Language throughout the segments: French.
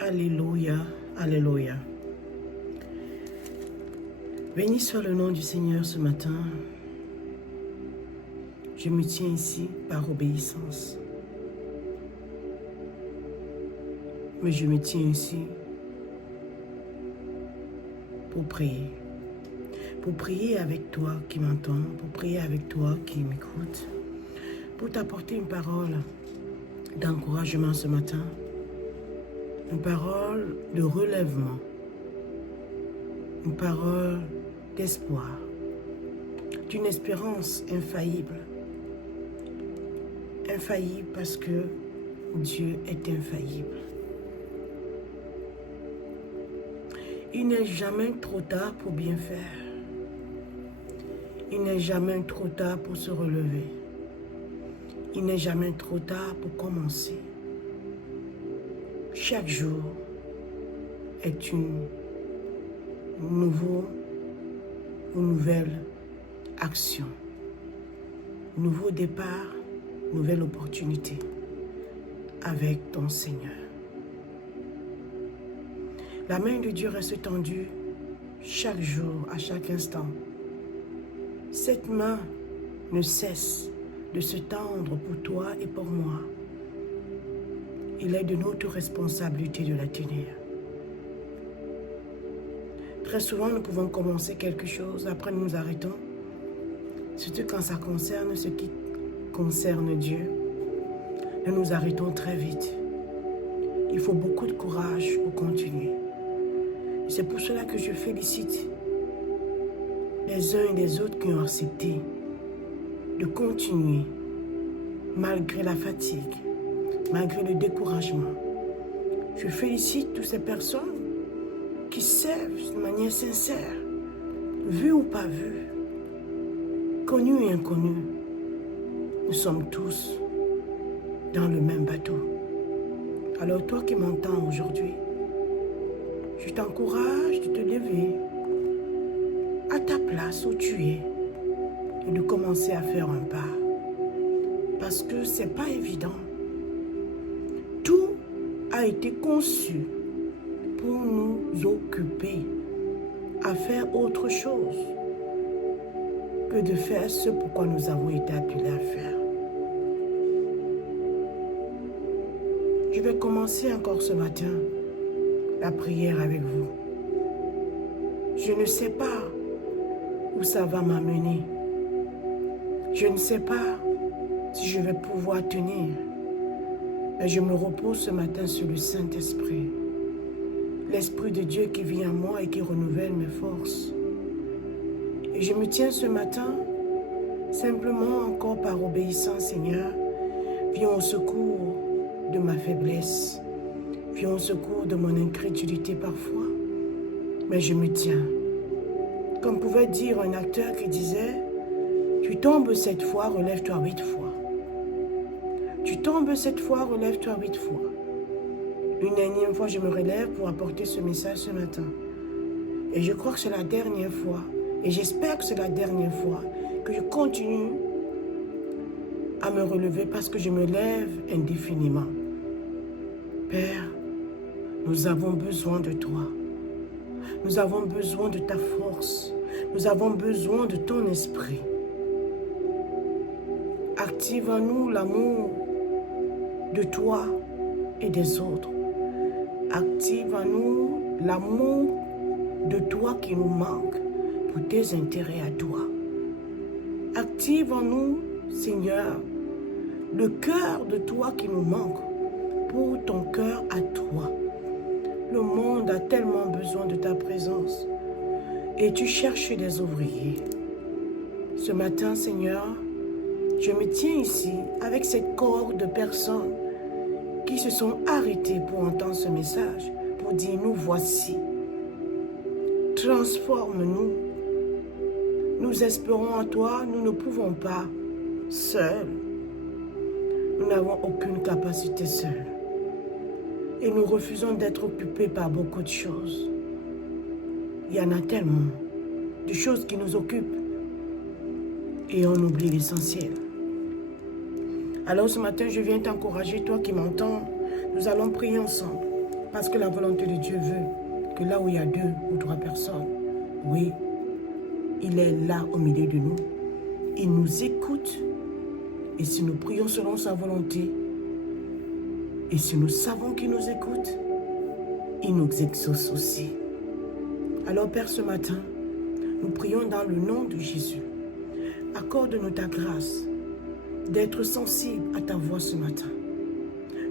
Alléluia, Alléluia. Béni soit le nom du Seigneur ce matin. Je me tiens ici par obéissance. Mais je me tiens ici pour prier. Pour prier avec toi qui m'entends, pour prier avec toi qui m'écoute, pour t'apporter une parole d'encouragement ce matin, une parole de relèvement, une parole d'espoir, d'une espérance infaillible. Infaillible parce que Dieu est infaillible. Il n'est jamais trop tard pour bien faire. Il n'est jamais trop tard pour se relever. Il n'est jamais trop tard pour commencer. Chaque jour est une nouvelle action. Nouveau départ, nouvelle opportunité avec ton Seigneur. La main de Dieu reste tendue chaque jour, à chaque instant. Cette main ne cesse de se tendre pour toi et pour moi. Il est de notre responsabilité de la tenir. Très souvent, nous pouvons commencer quelque chose, après nous nous arrêtons. Surtout quand ça concerne ce qui concerne Dieu. Nous nous arrêtons très vite. Il faut beaucoup de courage pour continuer. C'est pour cela que je félicite les uns et les autres qui ont accepté de continuer malgré la fatigue, malgré le découragement. Je félicite toutes ces personnes qui servent de manière sincère, vues ou pas vues, connues et inconnues. Nous sommes tous dans le même bateau. Alors toi qui m'entends aujourd'hui, je t'encourage de te lever à ta place où tu es et de commencer à faire un pas. Parce que ce n'est pas évident. Tout a été conçu pour nous occuper à faire autre chose que de faire ce pourquoi nous avons été appelés à faire. Je vais commencer encore ce matin la prière avec vous. Je ne sais pas où ça va m'amener. Je ne sais pas si je vais pouvoir tenir. Mais je me repose ce matin sur le Saint-Esprit. L'Esprit de Dieu qui vit en moi et qui renouvelle mes forces. Et je me tiens ce matin simplement encore par obéissance, Seigneur. Viens au secours de ma faiblesse. Viens au secours de mon incrédulité parfois. Mais je me tiens. Comme pouvait dire un acteur qui disait, tu tombes 7 fois, relève-toi 8 fois. Tu tombes 7 fois, relève-toi 8 fois. Une énième fois, je me relève pour apporter ce message ce matin. Et je crois que c'est la dernière fois, et j'espère que c'est la dernière fois, que je continue à me relever parce que je me lève indéfiniment. Père, nous avons besoin de toi. Nous avons besoin de ta force. Nous avons besoin de ton esprit. Active en nous l'amour de toi et des autres. Active en nous l'amour de toi qui nous manque pour tes intérêts à toi. Active en nous, Seigneur, le cœur de toi qui nous manque pour ton cœur à toi. Le monde a tellement besoin de ta présence et tu cherches des ouvriers. Ce matin, Seigneur, je me tiens ici avec cette corde de personnes qui se sont arrêtées pour entendre ce message, pour dire nous voici. Transforme-nous. Nous espérons en toi, nous ne pouvons pas seuls. Nous n'avons aucune capacité seule. Et nous refusons d'être occupés par beaucoup de choses. Il y en a tellement de choses qui nous occupent. Et on oublie l'essentiel. Alors ce matin, je viens t'encourager, toi qui m'entends. Nous allons prier ensemble. Parce que la volonté de Dieu veut que là où il y a 2 ou 3 personnes, oui, il est là au milieu de nous. Il nous écoute. Et si nous prions selon sa volonté, et si nous savons qu'il nous écoute, il nous exauce aussi. Alors Père, ce matin, nous prions dans le nom de Jésus. Accorde-nous ta grâce d'être sensible à ta voix ce matin.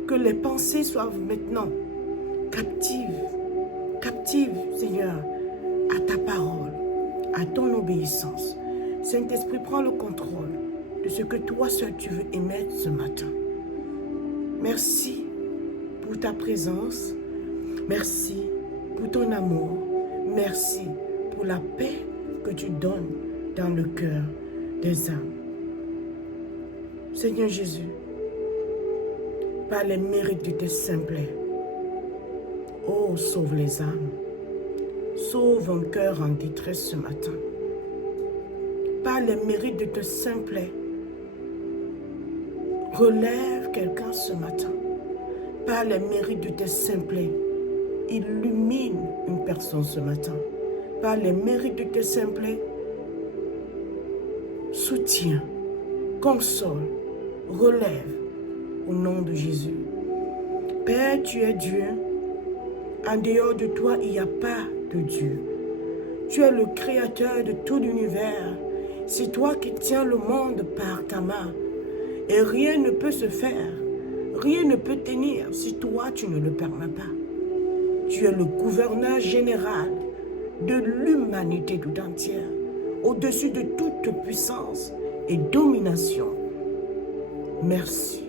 Que les pensées soient maintenant captives, Seigneur, à ta parole, à ton obéissance. Saint-Esprit, prends le contrôle de ce que toi seul tu veux émettre ce matin. Merci pour ta présence. Merci pour ton amour. Merci pour la paix que tu donnes dans le cœur des âmes. Seigneur Jésus, par les mérites de tes simplets, oh, sauve les âmes. Sauve un cœur en détresse ce matin. Par les mérites de tes simplets, relève quelqu'un ce matin. Par les mérites de tes simplets, illumine une personne ce matin. Par les mérites de tes simplets, soutiens, console, relève au nom de Jésus. Père, tu es Dieu. En dehors de toi, il n'y a pas de Dieu. Tu es le créateur de tout l'univers. C'est toi qui tiens le monde par ta main. Et rien ne peut se faire, rien ne peut tenir si toi tu ne le permets pas. Tu es le gouverneur général de l'humanité tout entière, au-dessus de toute puissance et domination. Merci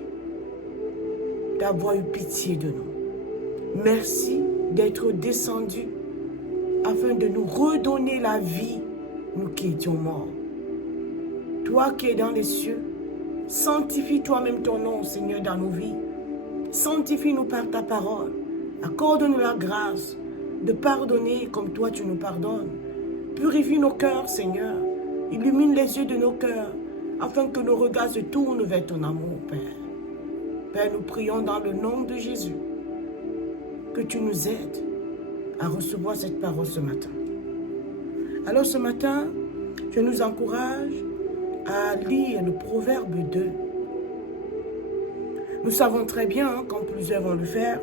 d'avoir eu pitié de nous. Merci d'être descendu afin de nous redonner la vie, nous qui étions morts. Toi qui es dans les cieux, sanctifie toi-même ton nom, Seigneur, dans nos vies. Sanctifie-nous par ta parole. Accorde-nous la grâce de pardonner comme toi tu nous pardonnes. Purifie nos cœurs, Seigneur. Illumine les yeux de nos cœurs, afin que nos regards se tournent vers ton amour, Père. Père, nous prions dans le nom de Jésus, que tu nous aides à recevoir cette parole ce matin. Alors ce matin, je nous encourage à lire le Proverbe 2. Nous savons très bien, comme plusieurs vont le faire,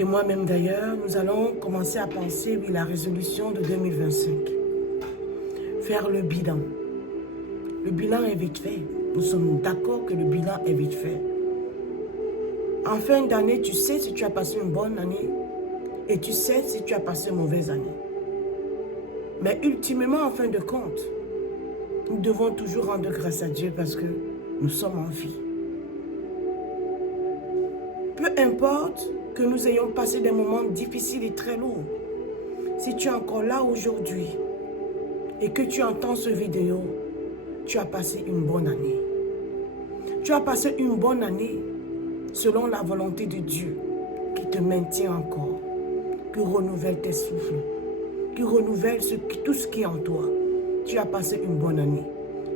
et moi-même d'ailleurs, nous allons commencer à penser, oui, la résolution de 2025. Faire le bilan. Le bilan est vite fait. Nous sommes d'accord que le bilan est vite fait. En fin d'année, tu sais si tu as passé une bonne année et tu sais si tu as passé une mauvaise année. Mais ultimement, en fin de compte, nous devons toujours rendre grâce à Dieu parce que nous sommes en vie. Peu importe que nous ayons passé des moments difficiles et très lourds, si tu es encore là aujourd'hui et que tu entends ce vidéo, tu as passé une bonne année. Tu as passé une bonne année selon la volonté de Dieu qui te maintient encore, qui renouvelle tes souffles, qui renouvelle tout ce qui est en toi. Tu as passé une bonne année.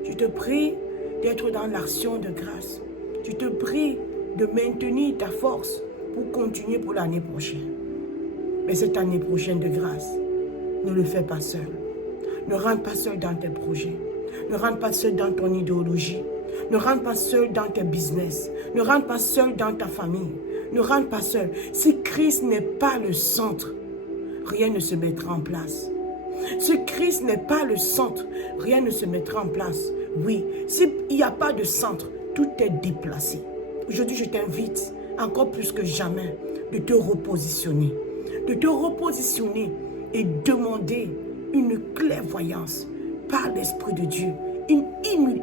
Je te prie d'être dans l'action de grâce. Je te prie de maintenir ta force pour continuer pour l'année prochaine. Mais cette année prochaine de grâce, ne le fais pas seul. Ne rentre pas seul dans tes projets. Ne rentre pas seul dans ton idéologie. Ne rentre pas seul dans tes business. Ne rentre pas seul dans ta famille. Ne rentre pas seul. Si Christ n'est pas le centre, rien ne se mettra en place. Si Christ n'est pas le centre, rien ne se mettra en place. Oui, s'il n'y a pas de centre, tout est déplacé. Aujourd'hui, je t'invite, encore plus que jamais, de te repositionner. De te repositionner et demander une clairvoyance par l'Esprit de Dieu, une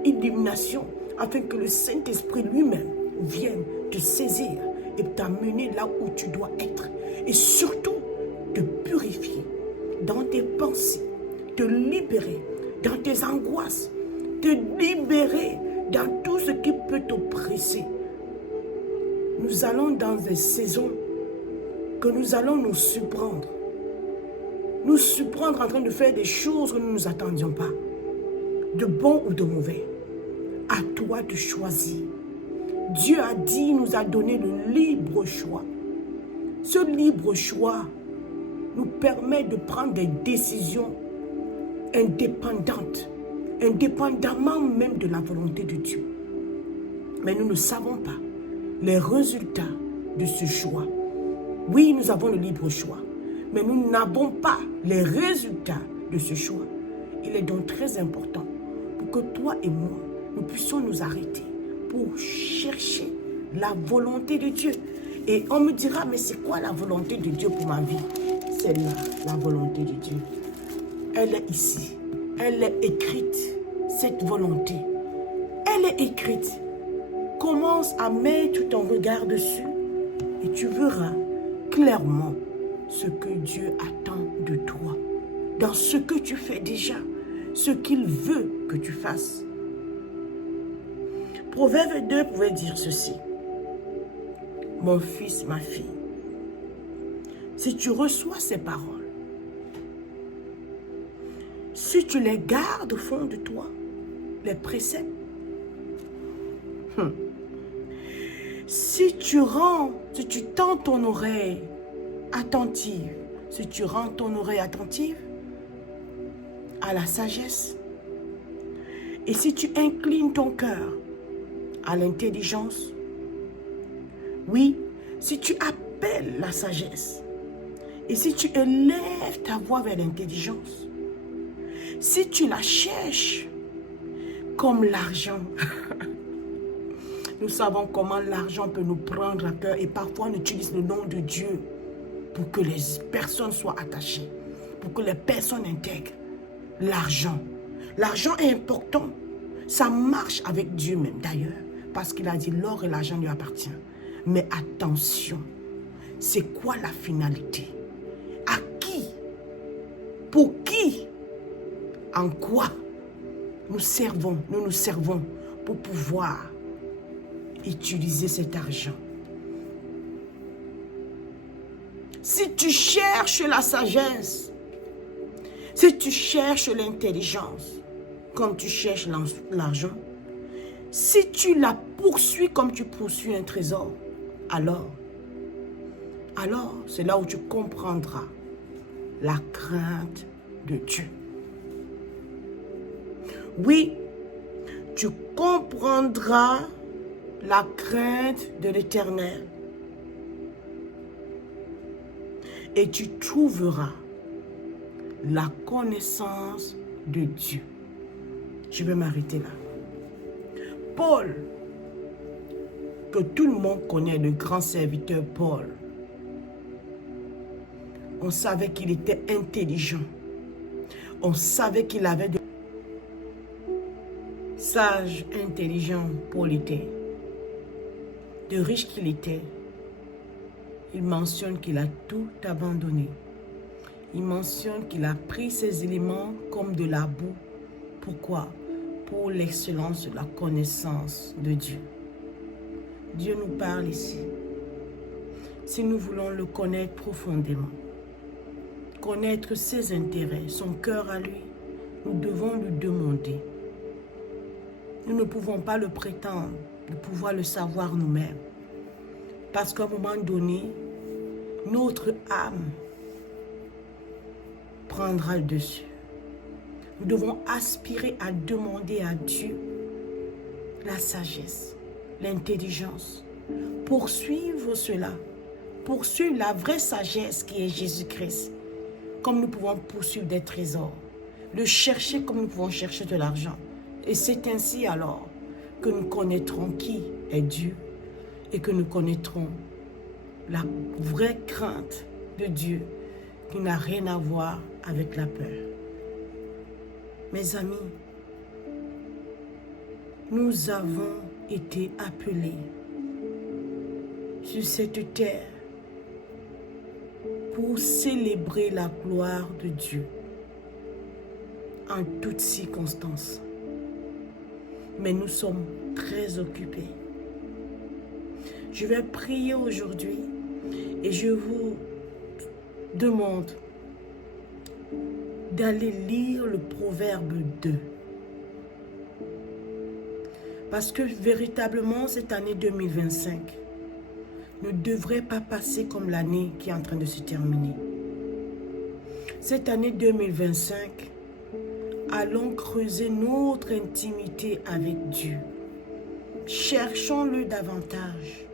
illumination, afin que le Saint-Esprit lui-même vienne te saisir et t'amener là où tu dois être. Et surtout, te purifier dans tes pensées, te libérer dans tes angoisses, te libérer dans tout ce qui peut t'oppresser. Nous allons dans des saisons que nous allons nous surprendre. Nous surprendre en train de faire des choses que nous ne nous attendions pas, de bon ou de mauvais. À toi de choisir. Dieu a dit, nous a donné le libre choix. Ce libre choix nous permet de prendre des décisions indépendantes, indépendamment même de la volonté de Dieu. Mais nous ne savons pas les résultats de ce choix. Oui, nous avons le libre choix, mais nous n'avons pas les résultats de ce choix. Il est donc très important pour que toi et moi, nous puissions nous arrêter pour chercher la volonté de Dieu. Et on me dira, mais c'est quoi la volonté de Dieu pour ma vie? C'est là, la volonté de Dieu. Elle est ici. Elle est écrite, cette volonté. Elle est écrite. Commence à mettre ton regard dessus et tu verras clairement ce que Dieu attend de toi. Dans ce que tu fais déjà, ce qu'il veut que tu fasses. Proverbe 2 pouvait dire ceci. Mon fils, ma fille, si tu reçois ces paroles, si tu les gardes au fond de toi, les préceptes, si tu tends ton oreille attentive, si tu rends ton oreille attentive à la sagesse, et si tu inclines ton cœur à l'intelligence, oui, si tu appelles la sagesse, et si tu élèves ta voix vers l'intelligence, si tu la cherches comme l'argent, nous savons comment l'argent peut nous prendre à cœur et parfois on utilise le nom de Dieu pour que les personnes soient attachées, pour que les personnes intègrent l'argent. L'argent est important. Ça marche avec Dieu même d'ailleurs, parce qu'il a dit l'or et l'argent lui appartiennent. Mais attention, c'est quoi la finalité? À qui? Pour qui? En quoi nous nous servons pour pouvoir utiliser cet argent? Si tu cherches la sagesse, si tu cherches l'intelligence, comme tu cherches l'argent, si tu la poursuis comme tu poursuis un trésor, alors c'est là où tu comprendras la crainte de Dieu. Oui, tu comprendras la crainte de l'Éternel. Et tu trouveras la connaissance de Dieu. Je vais m'arrêter là. Paul, que tout le monde connaît, le grand serviteur Paul, on savait qu'il était intelligent. On savait qu'il avait de sage, intelligent, Paul était. De riche qu'il était, il mentionne qu'il a tout abandonné. Il mentionne qu'il a pris ces éléments comme de la boue. Pourquoi? Pour l'excellence de la connaissance de Dieu. Dieu nous parle ici. Si nous voulons le connaître profondément, connaître ses intérêts, son cœur à lui, nous devons lui demander. Nous ne pouvons pas le prétendre de pouvoir le savoir nous-mêmes. Parce qu'à un moment donné, notre âme prendra le dessus. Nous devons aspirer à demander à Dieu la sagesse, l'intelligence. Poursuivre cela. Poursuivre la vraie sagesse qui est Jésus-Christ. Comme nous pouvons poursuivre des trésors. Le chercher comme nous pouvons chercher de l'argent. Et c'est ainsi alors que nous connaîtrons qui est Dieu. Et que nous connaîtrons la vraie crainte de Dieu qui n'a rien à voir avec la peur. Mes amis, nous avons été appelés sur cette terre pour célébrer la gloire de Dieu en toutes circonstances. Mais nous sommes très occupés. Je vais prier aujourd'hui et je vous demande d'aller lire le Proverbe 2. Parce que véritablement, cette année 2025, ne devrait pas passer comme l'année qui est en train de se terminer. Cette année 2025, allons creuser notre intimité avec Dieu. Cherchons-le davantage.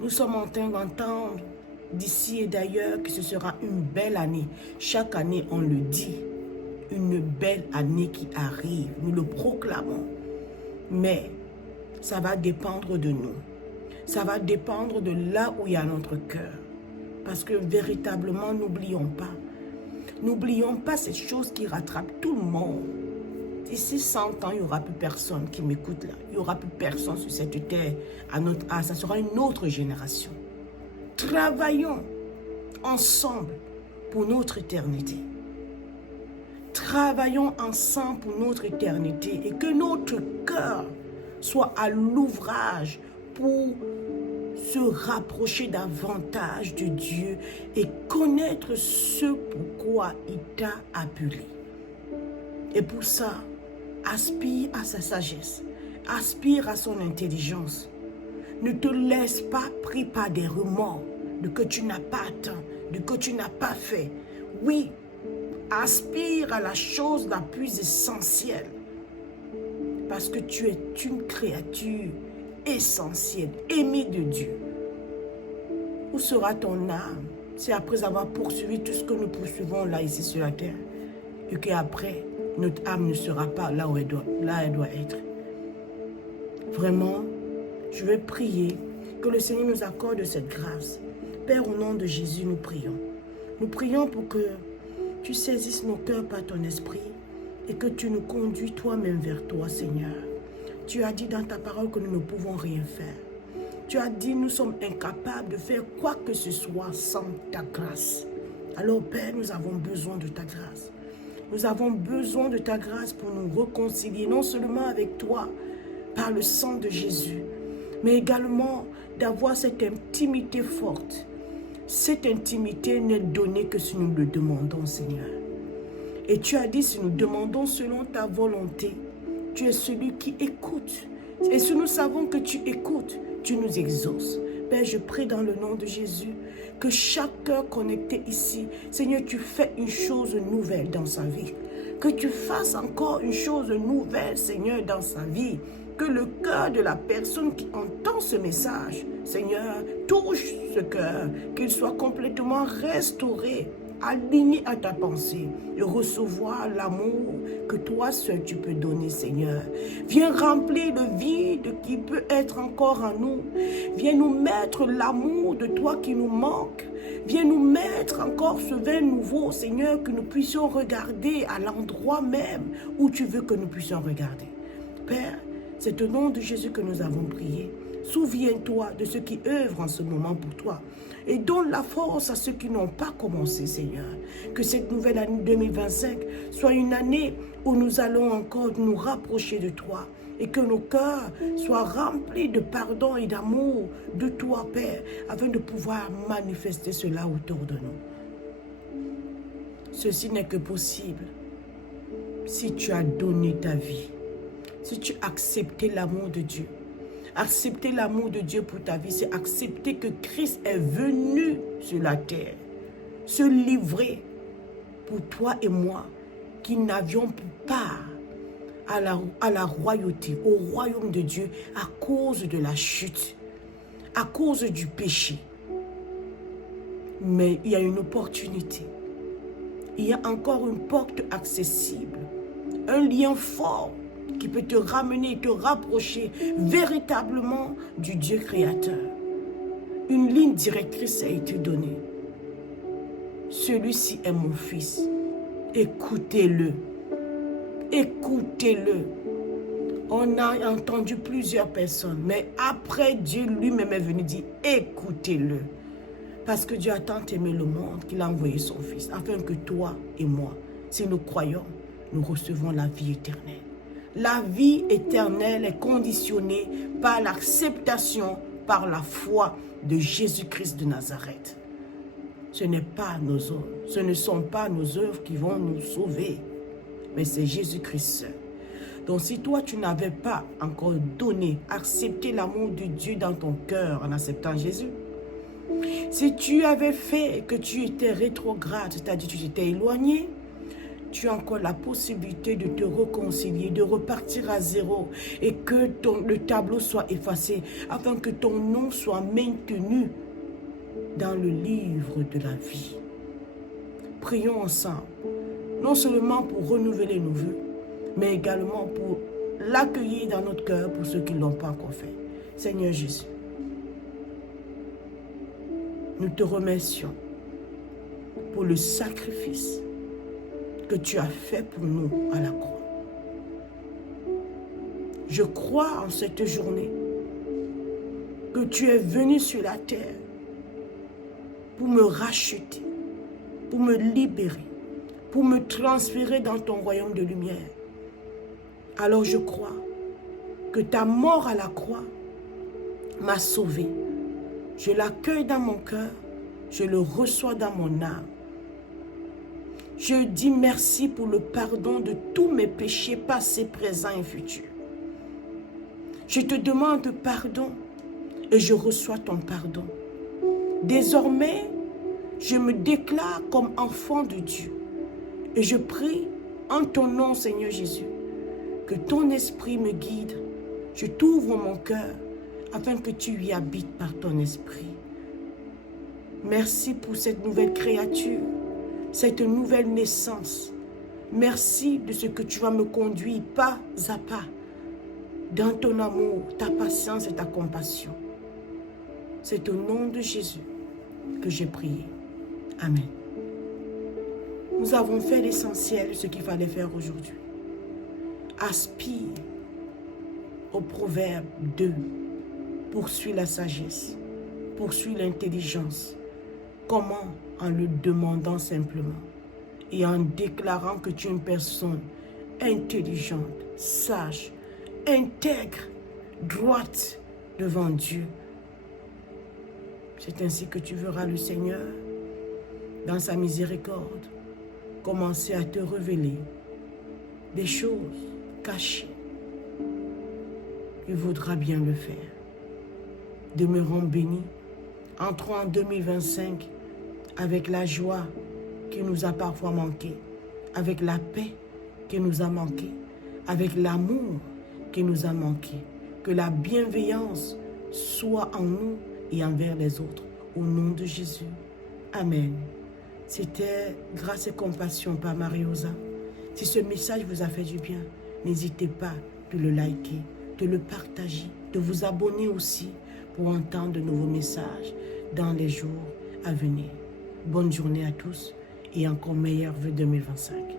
Nous sommes en train d'entendre d'ici et d'ailleurs que ce sera une belle année. Chaque année, on le dit. Une belle année qui arrive. Nous le proclamons. Mais ça va dépendre de nous. Ça va dépendre de là où il y a notre cœur. Parce que véritablement, n'oublions pas cette chose qui rattrape tout le monde. D'ici 100 ans, il n'y aura plus personne qui m'écoute là. Il n'y aura plus personne sur cette terre à notre âge. Ça sera une autre génération. Travaillons ensemble pour notre éternité. Travaillons ensemble pour notre éternité et que notre cœur soit à l'ouvrage pour se rapprocher davantage de Dieu et connaître ce pourquoi il t'a appelé. Et pour ça, aspire à sa sagesse, aspire à son intelligence. Ne te laisse pas pris par des remords de que tu n'as pas atteint, de que tu n'as pas fait. Oui, aspire à la chose la plus essentielle. Parce que tu es une créature essentielle, aimée de Dieu. Où sera ton âme? C'est après avoir poursuivi tout ce que nous poursuivons là, ici sur la terre. Et qu'après, notre âme ne sera pas là où elle doit être. Vraiment, je vais prier que le Seigneur nous accorde cette grâce. Père, au nom de Jésus, nous prions. Nous prions pour que tu saisisses nos cœurs par ton esprit et que tu nous conduis toi-même vers toi, Seigneur. Tu as dit dans ta parole que nous ne pouvons rien faire. Tu as dit nous sommes incapables de faire quoi que ce soit sans ta grâce. Alors, Père, nous avons besoin de ta grâce. Nous avons besoin de ta grâce pour nous réconcilier, non seulement avec toi, par le sang de Jésus, mais également d'avoir cette intimité forte. Cette intimité n'est donnée que si nous le demandons, Seigneur. Et tu as dit, si nous demandons selon ta volonté, tu es celui qui écoute. Et si nous savons que tu écoutes, tu nous exauces. Père, je prie dans le nom de Jésus que chaque cœur connecté ici, Seigneur, tu fais une chose nouvelle dans sa vie. Que tu fasses encore une chose nouvelle, Seigneur, dans sa vie. Que le cœur de la personne qui entend ce message, Seigneur, touche ce cœur, qu'il soit complètement restauré, aligné à ta pensée et recevoir l'amour que toi seul tu peux donner, Seigneur. Viens remplir le vide qui peut être encore en nous. Viens nous mettre l'amour de toi qui nous manque. Viens nous mettre encore ce vin nouveau, Seigneur, que nous puissions regarder à l'endroit même où tu veux que nous puissions regarder. Père, c'est au nom de Jésus que nous avons prié. Souviens-toi de ceux qui œuvrent en ce moment pour toi. Et donne la force à ceux qui n'ont pas commencé, Seigneur. Que cette nouvelle année 2025 soit une année où nous allons encore nous rapprocher de toi. Et que nos cœurs soient remplis de pardon et d'amour de toi, Père, afin de pouvoir manifester cela autour de nous. Ceci n'est que possible si tu as donné ta vie, si tu as accepté l'amour de Dieu. Accepter l'amour de Dieu pour ta vie, c'est accepter que Christ est venu sur la terre, se livrer pour toi et moi, qui n'avions pas à la royauté, au royaume de Dieu, à cause de la chute, à cause du péché. Mais il y a une opportunité. Il y a encore une porte accessible, un lien fort qui peut te ramener et te rapprocher véritablement du Dieu créateur. Une ligne directrice a été donnée. Celui-ci est mon fils. Écoutez-le. Écoutez-le. On a entendu plusieurs personnes, mais après Dieu lui-même est venu dire écoutez-le. Parce que Dieu a tant aimé le monde qu'il a envoyé son fils, afin que toi et moi, si nous croyons, nous recevons la vie éternelle. La vie éternelle est conditionnée par l'acceptation, par la foi de Jésus-Christ de Nazareth. Ce n'est pas nos œuvres, ce ne sont pas nos œuvres qui vont nous sauver, mais c'est Jésus-Christ seul. Donc si toi tu n'avais pas encore donné, accepté l'amour de Dieu dans ton cœur en acceptant Jésus, Si tu avais fait que tu étais rétrograde, c'est-à-dire que tu t'étais éloigné, tu as encore la possibilité de te réconcilier, de repartir à zéro et que le tableau soit effacé afin que ton nom soit maintenu dans le livre de la vie. Prions ensemble, non seulement pour renouveler nos vœux, mais également pour l'accueillir dans notre cœur pour ceux qui ne l'ont pas encore fait. Seigneur Jésus, nous te remercions pour le sacrifice que tu as fait pour nous à la croix. Je crois en cette journée que tu es venu sur la terre pour me racheter, pour me libérer, pour me transférer dans ton royaume de lumière. Alors je crois que ta mort à la croix m'a sauvé. Je l'accueille dans mon cœur, je le reçois dans mon âme. Je dis merci pour le pardon de tous mes péchés passés, présents et futurs. Je te demande pardon et je reçois ton pardon. Désormais, je me déclare comme enfant de Dieu et je prie en ton nom, Seigneur Jésus, que ton esprit me guide. Je t'ouvre mon cœur afin que tu y habites par ton esprit. Merci pour cette nouvelle créature, cette nouvelle naissance. Merci de ce que tu vas me conduire pas à pas dans ton amour, ta patience et ta compassion. C'est au nom de Jésus que j'ai prié. Amen. Nous avons fait l'essentiel de ce qu'il fallait faire aujourd'hui. Aspire au proverbe 2. Poursuis la sagesse, poursuis l'intelligence. Comment? En le demandant simplement et en déclarant que tu es une personne intelligente, sage, intègre, droite devant Dieu. C'est ainsi que tu verras le Seigneur, dans sa miséricorde, commencer à te révéler des choses cachées. Il voudra bien le faire. Demeurons bénis. Entrons en 2025 avec la joie qui nous a parfois manqué, avec la paix qui nous a manqué, avec l'amour qui nous a manqué. Que la bienveillance soit en nous et envers les autres. Au nom de Jésus. Amen. C'était Grâce et Compassion par Marie-Rosa. Si ce message vous a fait du bien, n'hésitez pas de le liker, de le partager, de vous abonner aussi pour entendre de nouveaux messages dans les jours à venir. Bonne journée à tous et encore meilleurs vœux 2025.